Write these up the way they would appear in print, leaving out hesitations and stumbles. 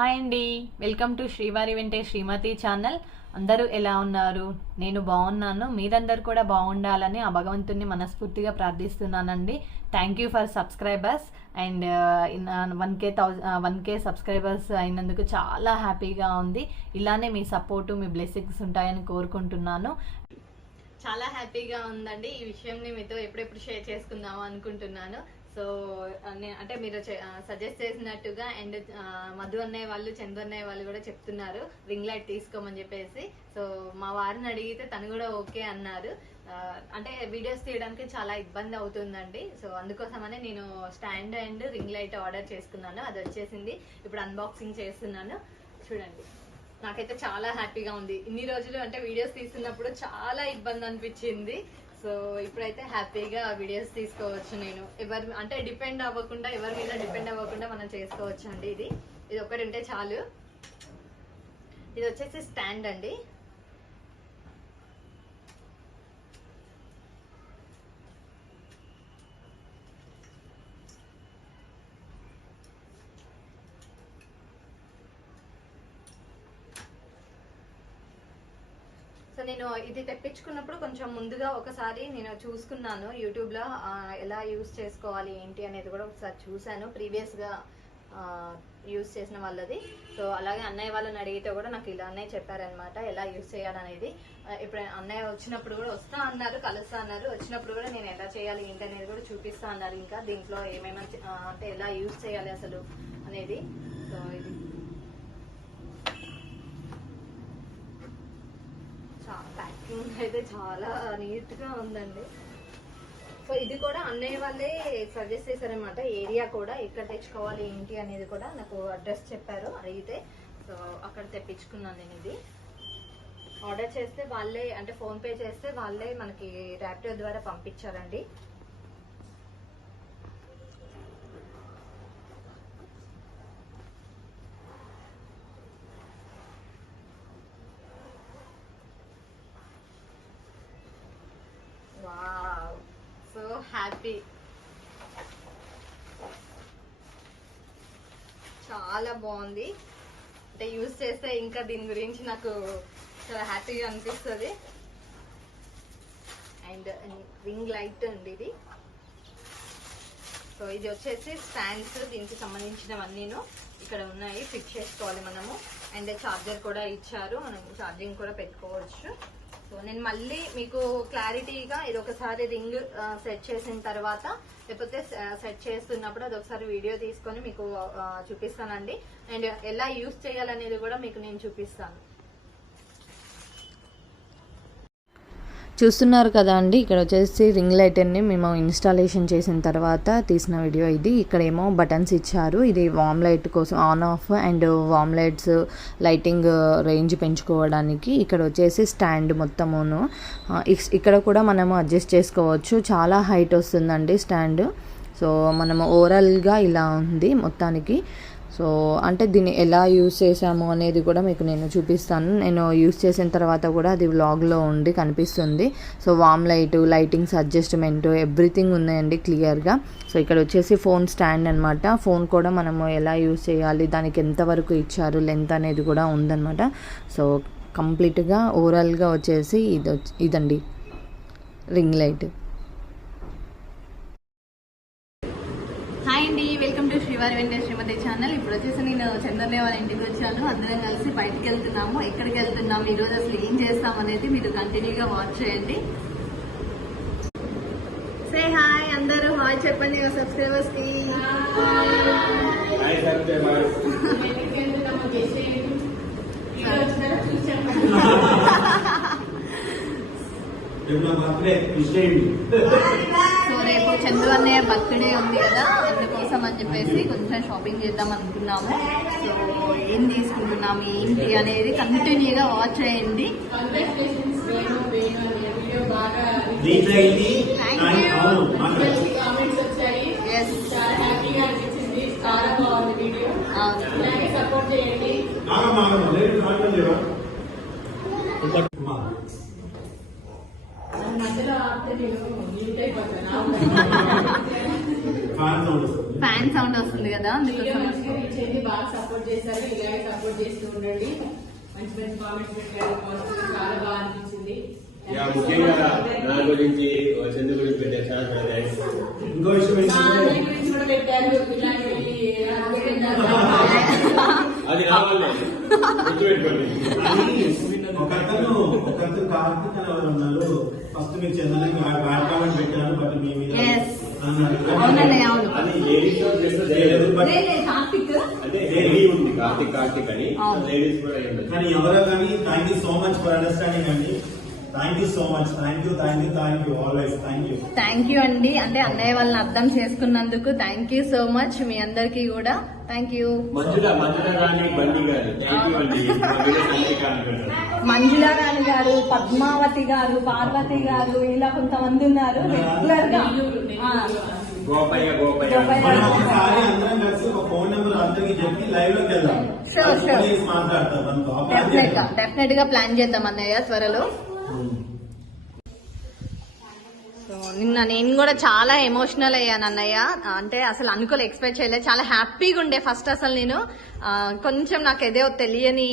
Hi అండి, welcome to శ్రీవారి వెంటే శ్రీమతి ఛానల్. అందరూ ఎలా ఉన్నారు? నేను బాగున్నాను. మీరందరూ కూడా బాగుండాలని ఆ భగవంతుని మనస్ఫూర్తిగా ప్రార్థిస్తున్నానండి. Thank you for subscribers and 1K subscribers అయినందుకు చాలా హ్యాపీగా ఉంది. ఇలానే మీ సపోర్టు, మీ బ్లెస్సింగ్స్ ఉంటాయని కోరుకుంటున్నాను. చాలా హ్యాపీగా ఉందండి. ఈ విషయంని మీతో ఎప్పుడెప్పుడు షేర్ చేసుకుందాము అనుకుంటున్నాను. సో అంటే మీరు సజెస్ట్ చేసినట్టుగా అండ్ మధు అన్నయ్య వాళ్ళు, చందు అన్నయ్య వాళ్ళు కూడా చెప్తున్నారు రింగ్ లైట్ తీసుకోమని చెప్పేసి. సో మా వారిని అడిగితే తను కూడా ఓకే అన్నారు. అంటే వీడియోస్ తీయడానికి చాలా ఇబ్బంది అవుతుందండి. సో అందుకోసమనే నేను stand and ring light order చేసుకున్నాను. అది వచ్చేసింది. ఇప్పుడు అన్బాక్సింగ్ చేస్తున్నాను. చూడండి, నాకైతే చాలా హ్యాపీగా ఉంది. ఇన్ని రోజులు అంటే వీడియోస్ తీస్తున్నప్పుడు చాలా ఇబ్బంది అనిపించింది. సో ఇప్పుడైతే హ్యాపీగా వీడియోస్ తీసుకోవచ్చు. నేను ఎవరి అంటే డిపెండ్ అవ్వకుండా, ఎవరి మీద డిపెండ్ అవ్వకుండా మనం చేసుకోవచ్చు అండి. ఇది ఒకటి ఉంటే చాలు. ఇది వచ్చేసి స్టాండ్ అండి. సో నేను ఇది తెప్పించుకున్నప్పుడు కొంచెం ముందుగా ఒకసారి నేను చూసుకున్నాను యూట్యూబ్లో ఎలా యూజ్ చేసుకోవాలి ఏంటి అనేది కూడా ఒకసారి చూశాను, ప్రీవియస్గా యూజ్ చేసిన వాళ్ళది. సో అలాగే అన్నయ్య వాళ్ళని అడిగితే కూడా నాకు ఇలానే చెప్పారనమాట ఎలా యూజ్ చేయాలనేది. ఇప్పుడు అన్నయ్య వచ్చినప్పుడు కూడా వస్తా అన్నారు, కలుస్తా అన్నారు. వచ్చినప్పుడు కూడా నేను ఎలా చేయాలి ఏంటి అనేది కూడా చూపిస్తా అన్నారు. ఇంకా దీంట్లో ఏమేమి అంటే ఎలా యూజ్ చేయాలి అసలు అనేది. సో ఇది ప్యాకింగ్ అయితే చాలా నీట్ గా ఉందండి. సో ఇది కూడా అన్నయ్య వాళ్ళే సజెస్ట్ చేశారనమాట. ఏరియా కూడా ఎక్కడ తెచ్చుకోవాలి ఏంటి అనేది కూడా నాకు అడ్రస్ చెప్పారు అడిగితే. సో అక్కడ తెప్పించుకున్నాను నేను. ఇది ఆర్డర్ చేస్తే వాళ్ళే, అంటే ఫోన్ పే చేస్తే వాళ్ళే మనకి ర్యాపిడో ద్వారా పంపించారండి. సో హ్యాపీ, చాలా బాగుంది. అంటే యూజ్ చేస్తే ఇంకా దీని గురించి నాకు చాలా హ్యాపీగా అనిపిస్తుంది. అండ్ రింగ్ లైట్ అండి ఇది. సో ఇది వచ్చేసి స్టాండ్స్, దీనికి సంబంధించినవన్నీను ఇక్కడ ఉన్నాయి, ఫిక్స్ చేసుకోవాలి మనము. అండ్ ఛార్జర్ కూడా ఇచ్చారు, మనం ఛార్జింగ్ కూడా పెట్టుకోవచ్చు. సో నేను మళ్ళీ మీకు క్లారిటీగా ఇది ఒకసారి రింగ్ సెట్ చేసిన తర్వాత, లేకపోతే సెట్ చేస్తున్నప్పుడు అది ఒకసారి వీడియో తీసుకొని మీకు చూపిస్తానండి. అండ్ ఎలా యూజ్ చేయాలనేది కూడా మీకు నేను చూపిస్తాను. చూస్తున్నారు కదా అండి, ఇక్కడ వచ్చేసి రింగ్ లైట్ని మేము ఇన్స్టాలేషన్ చేసిన తర్వాత తీసిన వీడియో ఇది. ఇక్కడేమో బటన్స్ ఇచ్చారు. ఇది వామ్ లైట్ కోసం on off and warm lights lighting range పెంచుకోవడానికి. ఇక్కడ వచ్చేసి స్టాండ్ మొత్తమును ఇక్కడ కూడా మనము అడ్జస్ట్ చేసుకోవచ్చు. చాలా హైట్ వస్తుందండి స్టాండ్. సో మనము ఓవరాల్గా ఇలా ఉంది మొత్తానికి. సో అంటే దీన్ని ఎలా యూజ్ చేసాము అనేది కూడా మీకు నేను చూపిస్తాను. నేను యూజ్ చేసిన తర్వాత కూడా అది వ్లాగ్లో ఉండి కనిపిస్తుంది. సో వామ్ లైట్, లైటింగ్స్ అడ్జస్ట్మెంట్, ఎవ్రీథింగ్ ఉన్నాయండి క్లియర్గా. సో ఇక్కడ వచ్చేసి ఫోన్ స్టాండ్ అనమాట. ఫోన్ కూడా మనము ఎలా యూజ్ చేయాలి, దానికి ఎంతవరకు ఇచ్చారు లెంత్ అనేది కూడా ఉందన్నమాట. సో కంప్లీట్గా ఓవరాల్గా వచ్చేసి ఇదండి రింగ్ లైట్. హాయ్ అండి, వెల్కమ్ టు శ్రీవారి వెంటే శ్రీమతి ఛానల్. ఇప్పుడు వచ్చేసి నేను చందన్నయ్య వాళ్ళ ఇంటికి వచ్చాను. అందరం కలిసి బయటకు వెళ్తున్నాము. ఎక్కడికి వెళ్తున్నాము, ఈరోజు అసలు ఏం చేస్తాం అనేది మీరు కంటిన్యూగా వాచ్ చేయండి. సే హాయ్ అందరూ, హాయ్ చెప్పండి సబ్స్క్రైబర్స్ కి. సో రేపు చంద్రు అన్నయ్య బర్త్డే ఉంది కదా, అందుకోసం అని చెప్పేసి కొంచెం షాపింగ్ చేద్దాం అనుకున్నాము. సో ఏం తీసుకుంటున్నాము ఏంటి అనేది కంటిన్యూగా వాచ్ చేయండి. మధ్యలో ఆపితే నేను మ్యూట్ అయిపోతాను. ఫ్యాన్ సౌండ్ వస్తుంది కదా, బాగా సపోర్ట్ చేశారు. ఇలాగే సపోర్ట్ చేస్తూ ఉండండి. మంచి మంచి కామెంట్స్ పెట్టారు. చాలా బాగా అనిపించింది. ముఖ్యంగా నా గురించి చంద్ర గురించి పెట్టారు. చాలా థ్యాంక్స్. ఇంకో విషయం గురించి కూడా పెట్టారు. అది రావాలి ఒకతను కార్తీక్ అని ఎవరు ఉన్నారు. ఫస్ట్ మీరు చందనకి బ్యాడ్ కామెంట్ పెట్టారు, బట్ మీ మీద అది లేడీస్ అంటే లేడీ ఉంది కార్తిక్ అని లేడీస్ కూడా కానీ ఎవరో కానీ thank you so much for understanding అండి. Thank you so much. Thank you always. Thank you అండి. అంటే అన్నయ్య వాళ్ళని అర్థం చేసుకున్నందుకు థ్యాంక్ యూ సో మచ్. మీ అందరికి కూడా థ్యాంక్ యూ. మంజులా రాణి గారు, పద్మావతి గారు, పార్వతి గారు, ఇలా కొంతమంది ఉన్నారు రెగ్యులర్ గా. ఒకసారి అందరం కలిసి ఒక ఫోన్ నెంబర్ అందరికి చెప్పి లైవ్ లోకి వెళ్దాం. మాట్లాడతాం. డెఫినెట్ గా ప్లాన్ చేద్దాం అన్నయ్య త్వరలో. సో నిన్న నేను కూడా చాలా ఎమోషనల్ అయ్యాను అన్నయ్య. అంటే అసలు అనుకోలే, ఎక్స్పెక్ట్ చేయలేదు. చాలా హ్యాపీగా ఉండే ఫస్ట్. అసలు నేను కొంచెం నాకు ఏదో తెలియని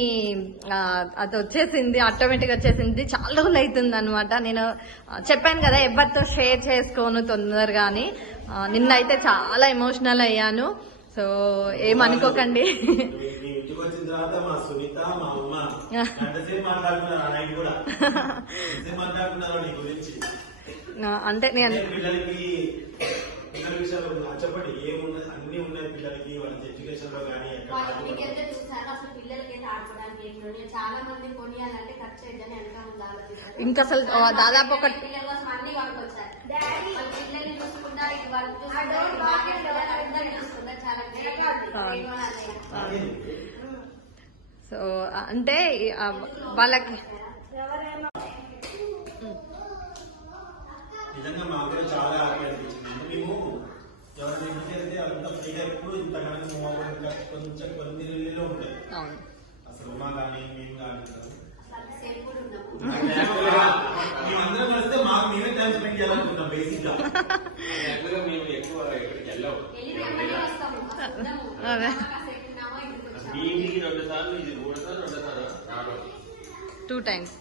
అది వచ్చేసింది, ఆటోమేటిక్ వచ్చేసింది. చాలా రోజులు అవుతుంది అనమాట. నేను చెప్పాను కదా ఎవరితో షేర్ చేసుకోను తొందరగా అని. నిన్న అయితే చాలా ఎమోషనల్ అయ్యాను. సో ఏమనుకోకండి. ఇంటికి వచ్చిన తర్వాత మా సునీత, మా అమ్మ ఎంతసేపు మాట్లాడుతున్నారు నీ గురించి. అంటే నేను పిల్లలకి పిల్లల విషయాలు చెప్పండి. ఏమున్నది అన్ని ఉన్నాయి పిల్లలకి, వాళ్ళ ఎడ్యుకేషన్ లో కానీ చాలా మంది కొనియాలంటే ఖర్చు అయిందని వెనక ముందు ఆలోచించారు. ఇంకా అసలు దాదాపు ఒక అన్ని కొనుక్కొచ్చారు. పిల్లల్ని చూసుకుంటా సో అంటే వాళ్ళకి నిజంగా మాకు చాలా హ్యాపీ అనిపించింది. మేము ఎవరైనా ఇంటికి వెళ్తే అంత ఫ్రీగా ఎప్పుడు ఇంతకన్నా కొంచెం కొన్ని నెలలో ఉంటాయి. అసలు మా కానీ మేము కానీ మేమందరం కలిస్తే మాకు మేమే టైం స్పెండ్ చేయాలనుకుంటాం. బేసిక్ గా మేము ఎక్కువ ఎక్కడికి వెళ్ళాము. దీనికి 2 సార్లు, ఇది 3 సార్లు, 2 సార్లు 2 times.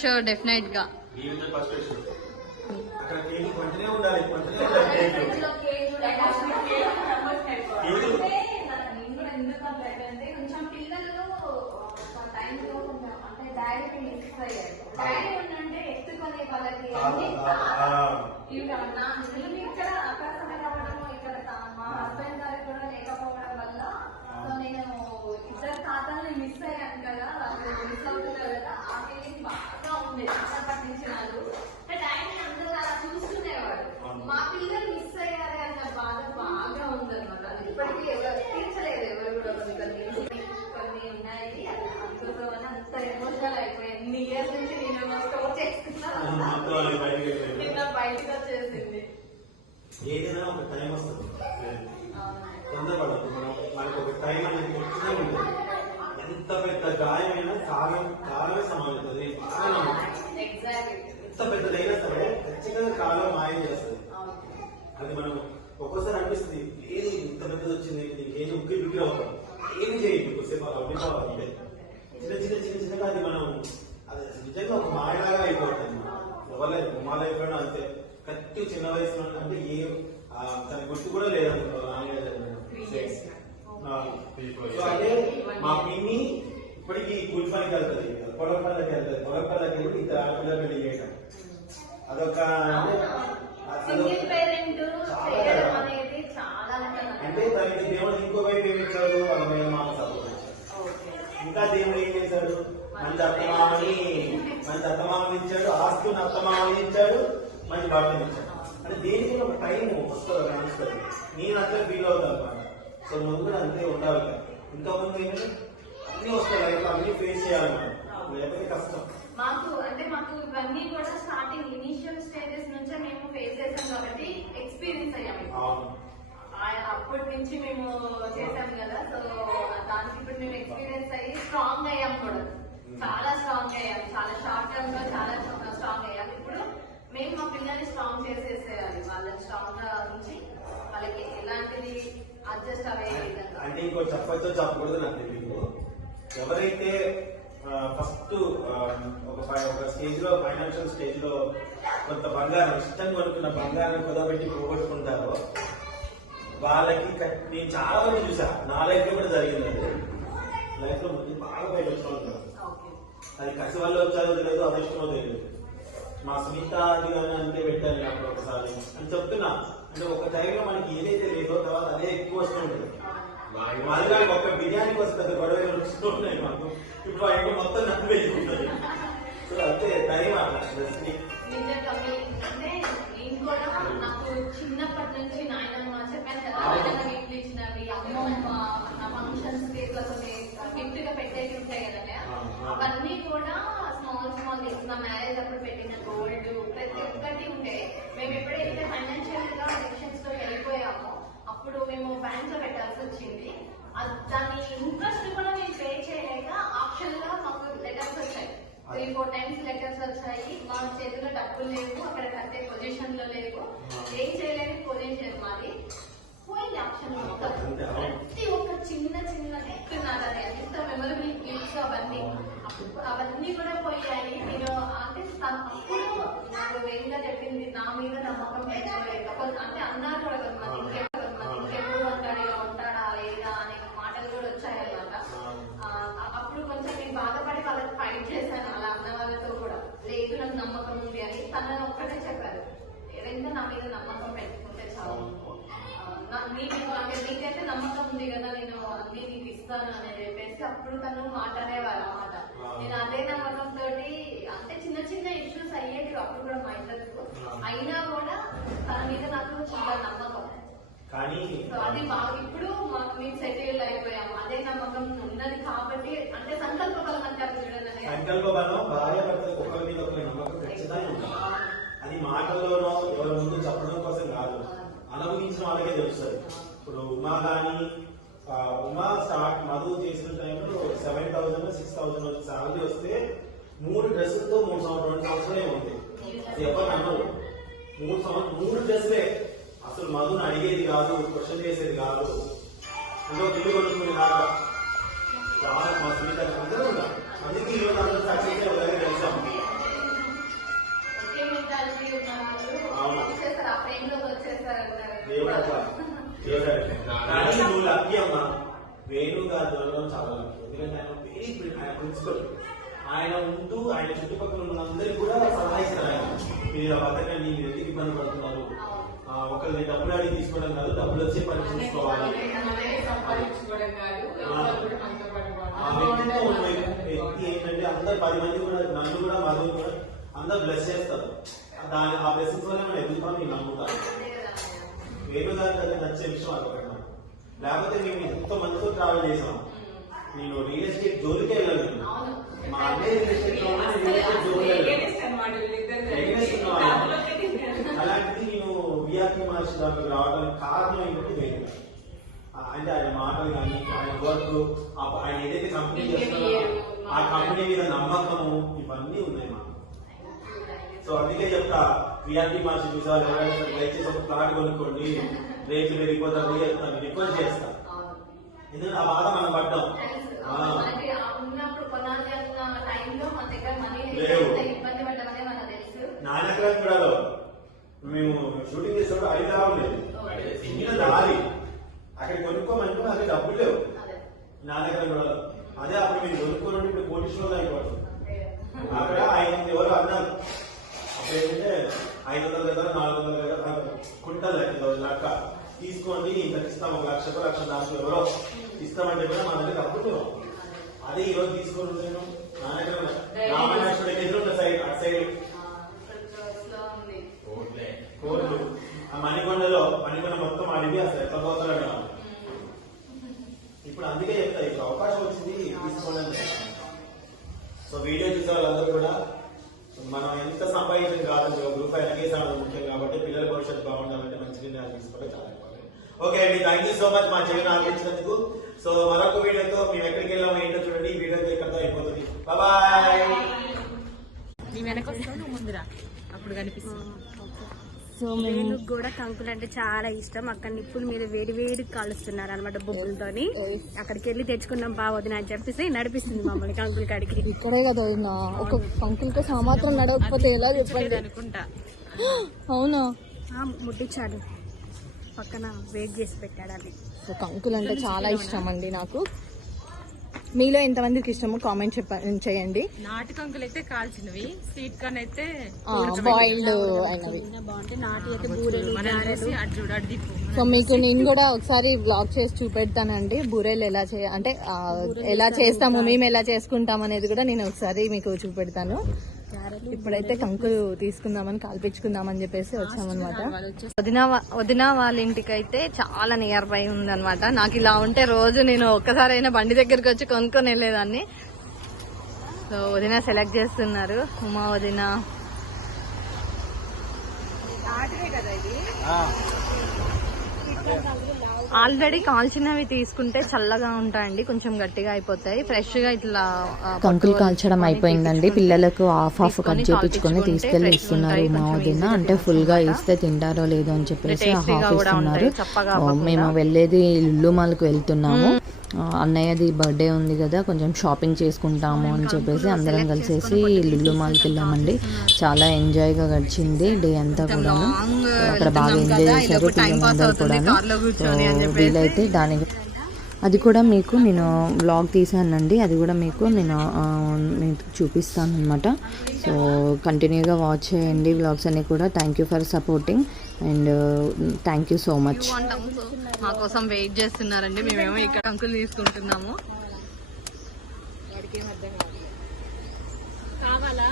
షూర్ డెఫినెట్ గా. అక్కడ కేక్ కొంటనే ఉండాలి. కొంచెం పిల్లలు టైంలో అంటే డాడీ మిక్స్ అయ్యారు. డాడీ ఉందంటే ఎత్తుకొని వాళ్ళకి ఇక్కడ అక్కడ రావడం, ఇక్కడ మా హస్బెండ్ గారికి కూడా లేకపోవడం వల్ల సో నేను ఇద్దరు తాతల్ని మిస్ అయ్యాను కదా, వాళ్ళు మిస్ అవుతున్నారు కదా. ఆ ఫీలింగ్ బాగా ఉంది చిన్నప్పటి నుంచి నాకు. డాడీ అందరూ అలా చూసుకునేవాడు. మా పిల్లలు మిస్ అయ్యారు అన్న బాధ బాగా ఉందన్నమాట. అది ఇప్పటికీ ఎవరు తీర్చలేదు. ఎవరు కూడా కొన్ని ఉన్నాయి. అందుకోసం అంత ఎమోషనల్ అయిపోయాయి. ఎన్ని ఇయర్స్ నుంచి నేను స్టోర్ చేసుకున్నాను. నిన్న బయటకు వచ్చేసింది. ఏదైనా ఒక టైం వస్తుంది, తొందరపడదు. మనకు ఒక టైం అనేది వచ్చినా ఉంటుంది. ఎంత పెద్ద గాయమైనా కాలమే సమానవుతుంది. ఎంత పెద్దదైనా సరే ఖచ్చితంగా కాలం మాయం చేస్తుంది. అది మనం ఒక్కోసారి అనిపిస్తుంది, ఏది ఇంత పెద్దది వచ్చింది, నీకేం ఉక్కి బిక్కి అవుతాం, ఏమి చేయండి కొద్దిసేపు అలా ఉండిపోవాలంటే చిన్నగా అది మనం అది నిజంగా ఒక మాయలాగా అయిపోతుంది. ఎవరి మా లైఫ్ లో అంతే. కరెక్ట్ చిన్న వయసులో అంటే ఏ తన గుర్తు కూడా లేదనుకో. అదే మా పిన్ని ఇప్పటికీ కూలి పనికి వెళ్తుంది, పొలం పనులకి వెళ్తుంది. పొలం పనులకి వెళ్ళి ఇద్దరు ఆడపిల్లలు పెళ్లి చేయడం అదొక అంటే తనకి దేవుడు ఇంకో వైపు ఏమి ఇచ్చాడు, వాళ్ళ మీద మామ సపోర్ట్ ఇచ్చాడు. ఇంకా దేవుడు ఏం చేశాడు, మంచి అత్తమామని ఇచ్చాడు, ఆస్తుని అత్తమామని ఇచ్చాడు, మంచి భర్తని ఇచ్చాడు. అంటే దేనికి ఒక టైం వస్తుంది అనిపిస్తుంది. నేను అట్లా ఫీల్ అవుతాను అనమాట. సో ముందు కూడా అంతే ఉండాలి. ఇంకా ముందు ఏంటంటే అన్ని వస్తాయి లైఫ్, అన్ని ఫేస్ చేయాలన్నమాట. లేకపోతే కష్టం. మాకు ఇవన్నీ కూడా స్టార్టింగ్ ఇనిషియల్ స్టేజెస్ నుంచే మేము ఫేస్ చేసాం కాబట్టి ఎక్స్పీరియన్స్ అయ్యాము. అప్పటి నుంచి మేము చేసాం కదా. సో దానికి ఇప్పుడు మేము ఎక్స్పీరియన్స్ అయ్యి స్ట్రాంగ్ అయ్యాం కూడా. చాలా స్ట్రాంగ్ అయ్యాం. చాలా షార్ట్ టర్మ్ లో చాలా స్ట్రాంగ్ అయ్యాం. ఇప్పుడు మేము మా పిల్లల్ని స్ట్రాంగ్ చేసేసేయాలి, వాళ్ళని స్ట్రాంగ్ గా ఉంచి వాళ్ళకి ఎలాంటిది అడ్జస్ట్ అయ్యే విధంగా. అంటే ఇంకో చెప్పచ్చో చెప్పకూడదు నాకు తెలియదు. ఎవరైతే ఫస్ట్ ఒక స్టేజ్ లో ఫైనాన్షియల్ స్టేజ్ లో కొంత బంగారం ఇష్టంగా కొనుక్కున్న బంగారం కుదబెట్టి పోగొట్టుకుంటారో వాళ్ళకి నేను చాలా వరకు చూసా, నా లైఫ్ లో కూడా జరిగింది. అది లైఫ్ లో ముందు బాగా బయట వచ్చి ఉంటారు. అది కసి వల్ల వచ్చారో తెలియదు, అదృష్టమో తెలియదు. మా స్మిత అది కానీ అంతే పెట్టాను అప్పుడు ఒకసారి అని చెప్తున్నా. అంటే ఒక టైంలో మనకి ఏదైతే లేదో తర్వాత అదే ఎక్కువ వస్తూ ఉంటుంది. మాదిగా ఒక బిర్యానీ కోసం పెద్ద గొడవ వస్తూ ఉన్నాయి మాకు. ఇప్పుడు ఆ ఇంట్లో మొత్తం నన్ను వెళ్ళిపోతుంది. సో అంతే టైం అట్లా నిజంగా అంటే నేను కూడా నాకు చిన్నప్పటి నుంచి నాయనమ్మ చెప్పాను కదా, నాయనమ్మ గిఫ్ట్లు ఇచ్చినవి, అమ్మమ్మ నా ఫంక్షన్స్ కి గిఫ్ట్ గా పెట్టేవి ఉంటాయి కదా, అవన్నీ కూడా స్మాల్ స్మాల్ నా మ్యారేజ్ అప్పుడు పెట్టిన గోల్డ్ ప్రతి ఒక్కటి ఉంటే మేము ఎప్పుడైతే ఫైనాన్షియల్ గా సెక్షన్స్ లో వెళ్ళిపోయామో అప్పుడు మేము బ్యాంక్ లో పెట్టాల్సి వచ్చింది. దాని ఇంట్రెస్ట్ కూడా మేము పే చేయలేక ఆప్షన్ గా మాకు లెటర్స్ వచ్చాయి, 3-4 times లెటర్స్ వచ్చాయి. మా చేతిలో డబ్బులు లేవు, అక్కడ కట్టే పొజిషన్ లో లేవు, ఏం చేయలేని పొజిషన్ మాది. పోయింది ఆప్షన్ మొత్తం. ప్రతి ఒక్క చిన్న చిన్న ఎత్తున్నారు, అది ఎంత మెమరబుల్ క్లిప్స్ అవన్నీ కూడా పోయాయి. నేను అంటే అప్పుడు నాకు వేరుగా చెప్పింది, నా మీద నమ్మకం పెంచుకోలేకపోతే అంటే అన్నారు కూడా ఇంకెప్పుడు ఉంటాడా లేదా అనే మాటలు కూడా వచ్చాయి అన్నమాట. అప్పుడు కొంచెం నేను బాధపడి వాళ్ళకి ఫైట్ చేశాను, అలా అన్న వాళ్ళతో కూడా. లేదు నాకు నమ్మకం ఉంది అని తనని ఒక్కటే చెప్పారు, ఏదైనా నా మీద నమ్మకం పెట్టుకుంటే చాలు, నీకైతే నమ్మకం ఉంది కదా, నేను అన్ని నీకు ఇస్తాను అని చెప్పేసి అప్పుడు తను మాట్లాడేవారు అన్నమాట. నేను అదే నమ్మకం తోటి అంటే చిన్న చిన్న ఇష్యూస్ అయ్యేది అప్పుడు కూడా మా ఇద్దరు, అయినా కూడా తన మీద నాకు చాలా నమ్మకం. కానీ అది బాగా ఇప్పుడు మేము సెటిల్ అయిపోయాము, అదే నమ్మకం ఉన్నది కాబట్టి. అంటే సంకల్ప బలం అంటారు చూడండి, సంకల్ప బలం భార్య భర్తలకు ఒకరి మీద ఒకరి నమ్మకం ఖచ్చితంగా ఉంటుంది. అది మాటల్లోనో ఎవరి ముందు చెప్పడం కోసం కాదు, అనుభవించిన వాళ్ళకే తెలుస్తుంది. ఇప్పుడు ఉమా కానీ ఉమా స్టార్ట్ మధు చేసిన టైంలో 7,000-6,000 శాలరీ వస్తే 3 డ్రెస్సులతో 2 సంవత్సరాలే ఉంది. ఎవరు అన్నారు 3 డ్రెస్సులే. అసలు మధుని అడిగేది కాదు, క్వశ్చన్ చేసేది కాదు. అందులో ఇల్లు కొనుక్కునే కాక చాలా మా సునీత అందరూ ఉన్నారు. అందుకే ఈరోజు అందరూ సక్సెస్ ఎవరైనా కలిసాము. కానీ నువ్వు లక్కీ అమ్మా, వేణు గారి దొరకడం చాలా లక్కీ. ఎందుకంటే ఆయన ఆయన ప్రిన్సిపల్, ఆయన ఉంటూ ఆయన చుట్టుపక్కల ఉన్న అందరికీ కూడా సలహా ఇస్తారు. ఆయన మీరు బతకండి, మీరు ఎందుకు ఇబ్బంది పడుతున్నారు, ఒకరిని డబ్బులు అడిగి తీసుకోవడం కాదు, డబ్బులు వచ్చే పని చూసుకోవాలి. వ్యక్తి ఏంటంటే అందరు 10 మంది కూడా నన్ను కూడా మధు కూడా అందరు బ్లెస్ చేస్తారు. ఆ బ్లెస్సింగ్స్ వల్ల మనం ఎదుగుతాం, నేను నమ్ముతాను. వేణు గారికి అది నచ్చే విషయం అదొకటి. లేకపోతే మేము ఎంతో మందితో ట్రావెల్ చేసాం. నేను రియల్ ఎస్టేట్ జోలికే వెళ్ళలేదు. మా అదే రియల్ ఎస్టేట్ లో అలాంటిది నేను విఆర్పి మహర్షి దానికి రావడానికి కారణం ఏంటంటే వేణు. అంటే ఆయన మాటలు కానీ ఆయన వర్క్, ఆయన ఏదైతే కంపెనీ చేస్తున్నారో ఆ కంపెనీ మీద నమ్మకము ఇవన్నీ ఉన్నాయి మాకు. సో అందుకే చెప్తా, విఆర్పి మహర్షి చూసారు ఎవరైనా దయచేసి ఒక ప్లాట్ కొనుక్కోండి, రేట్లు పెరిగిపోతారు చెప్తాను, రిక్వెస్ట్ చేస్తా. ఎందుకంటే ఆ బాధ మనం పడ్డాం. నాయనకరాజ్ కూడా మేము షూటింగ్ చేసినప్పుడు 5 లాభం లేదు, చిన్న దారి అక్కడ కొనుక్కోమనుకుని అక్కడ డబ్బులు లేవు. నాన్నగారు కూడా అదే అప్పుడు మీరు కొనుక్కోనంటే ఇప్పుడు కోటీశ్వరులు అయిపోతుంది. అక్కడ ఆయన ఎవరు అన్నారు అప్పుడు ఏంటంటే 500 కదా 400 కదా కుంటలు లెక్క తీసుకోండి, ఇంతకు ఇస్తాం, 1 లక్ష 1,40,000 ఎవరో ఇస్తామంటే కూడా మన దగ్గర డబ్బులు లేవు. అదే ఈ రోజు తీసుకొని నాన్నగారు సైడ్ అటు సైడ్ కోర్టు మణికొండలో మణికొండ మొత్తం అడిగి అసలు ఎట్లా పోతాడు. ఇప్పుడు అందుకే చెప్తా, ఇప్పుడు అవకాశం వచ్చింది తీసుకోండి. సో వీడియో చూసే వాళ్ళందరూ కూడా మనం ఎంత సంపాదించింది కాదు, రూపాయలు ఎన్నిసార్లు ముఖ్యం కాబట్టి పిల్లల భవిష్యత్తు బాగుండాలంటే మంచి నిర్ణయాలు తీసుకోవడం చాలా ఇంపార్టెంట్. ఓకే అండి, థ్యాంక్ యూ సో మచ్ మా చెల్లిని ఆలోచించినందుకు. సో మరొక వీడియోతో మేము ఎక్కడికి వెళ్ళామో ఏంటో చూడండి. ఈ వీడియో ఇక్కడితో అయిపోతుంది. బాయ్. నీ వెనక ముందురా, అప్పుడు కనిపిస్తుంది. సో మేము కూడా కంకులు అంటే చాలా ఇష్టం. అక్కడ నిప్పుల మీద వేడి వేడి కాలుస్తున్నారు అనమాట బొగ్గులతోని. అక్కడికి వెళ్ళి తెచ్చుకున్నాం బావద్దు అని చెప్పేసి నడిపిస్తుంది మమ్మల్ని కంకుల కాడికి. ఇక్కడే కదా ఒక కంకులతో సామాత్రం నడవకపోతే ఎలా చెప్పండి అనుకుంటా. అవునా? ముట్టించాడు, పక్కన వెయిట్ చేసి పెట్టాడు అది. సో కంకులు అంటే చాలా ఇష్టం అండి నాకు. మీలో ఎంతమందికి ఇష్టమో కామెంట్ చేయండి. నాటు కంకులు అయితే కాల్చినవి, స్వీట్ కార్న్ అయితే బాయిల్డ్ అయినవి. బాగుంటాయి. నాటి అయితే బూరెలు, గారెలు. సో మీకు నేను కూడా ఒకసారి బ్లాగ్ చేసి చూపెడతానండి. బూరెలు ఎలా అంటే ఎలా చేస్తాము, మేము ఎలా చేసుకుంటాం అనేది కూడా నేను ఒకసారి మీకు చూపెడతాను. ఇప్పుడైతే కంకులు తీసుకుందామని కాల్పించుకుందామని చెప్పేసి వచ్చామన్నమాట. వదిన వాళ్ళ ఇంటికి అయితే చాలా నియర్ బై ఉందన్నమాట. నాకు ఇలా ఉంటే రోజు నేను ఒక్కసారైనా బండి దగ్గరికి వచ్చి కొనుక్కొని వెళ్ళేదాన్ని. సో వదిన సెలెక్ట్ చేస్తున్నారు, ఉమా వదిన. ఆల్రెడీ కాల్చినవి తీసుకుంటే చల్లగా ఉంటాయండి, కొంచెం గట్టిగా అయిపోతాయి. ఫ్రెష్ గా ఇట్లా కంకులు కాల్చడం అయిపోయిందండి. పిల్లలకు హాఫ్ కట్ చేపించుకొని తీసుకెళ్లి ఇస్తున్నారు మా వదిన. అంటే ఫుల్ గా ఇస్తే తింటారో లేదో అని చెప్పేసి హాఫ్ ఇస్తున్నారు. మేము వెళ్ళేది లుల్లు మాల్కి వెళ్తున్నాము. అన్నయ్యది బర్త్డే ఉంది కదా, కొంచెం షాపింగ్ చేసుకుంటాము అని చెప్పేసి అందరం కలిసేసి లుల్లు మాల్కి వెళ్ళామండి. చాలా ఎంజాయ్ గా గడిచింది డే అంతా కూడాను. అక్కడ బాగా ఎంజాయ్ చేశారు పిల్లలందరూ కూడాను. వీలైతే దానికి అది కూడా మీకు నేను వ్లాగ్ తీసానండి, అది కూడా మీకు నేను చూపిస్తాను అనమాట. సో కంటిన్యూగా వాచ్ చేయండి వ్లాగ్స్ అన్ని కూడా. Thank you for supporting and thank you so much. మా కోసం వెయిట్ చేస్తున్నారండి, మేమేమో ఇక్కడ అంకుల్ తీసుకుంటున్నాము. కావాలా?